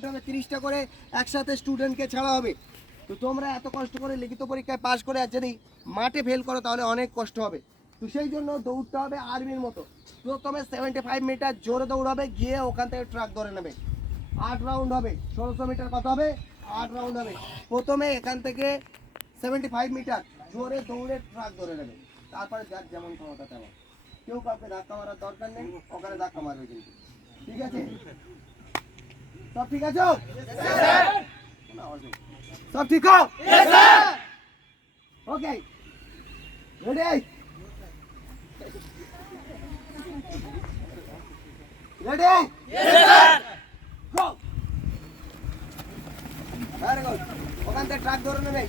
Attempt হবে 30টা করে একসাথে স্টুডেন্টকে ছাড়া হবে। তো তোমরা এত কষ্ট করে লিখিত পরীক্ষায় পাশ করে আর যদি মাঠে ফেল করো তাহলে অনেক কষ্ট হবে। তো সেই জন্য দৌড়তে হবে আর্মির মতো। প্রথমে 75 মিটার জোরে দৌড়াবে, গিয়ে ওখান থেকে ট্রাক ধরে নেবে। 8 রাউন্ড হবে, 1600 মিটার কত হবে? 8 রাউন্ড হবে। প্রথমে এখান থেকে 75 মিটার জোরে দৌড়ে ট্রাক ধরে নেবে, তারপরে যার যেমন ক্ষমতা তেমন। কেউ কাউকে ধাক্কা মারার দরকার নেই, ওখানে ধাক্কা মারবে কিন্তু। ঠিক আছে? সব ঠিক আছে? সব ঠিক হোক? Okay, ready? Ready? Go! Very good. ওখান থেকে ট্রাক ধরে নেবে।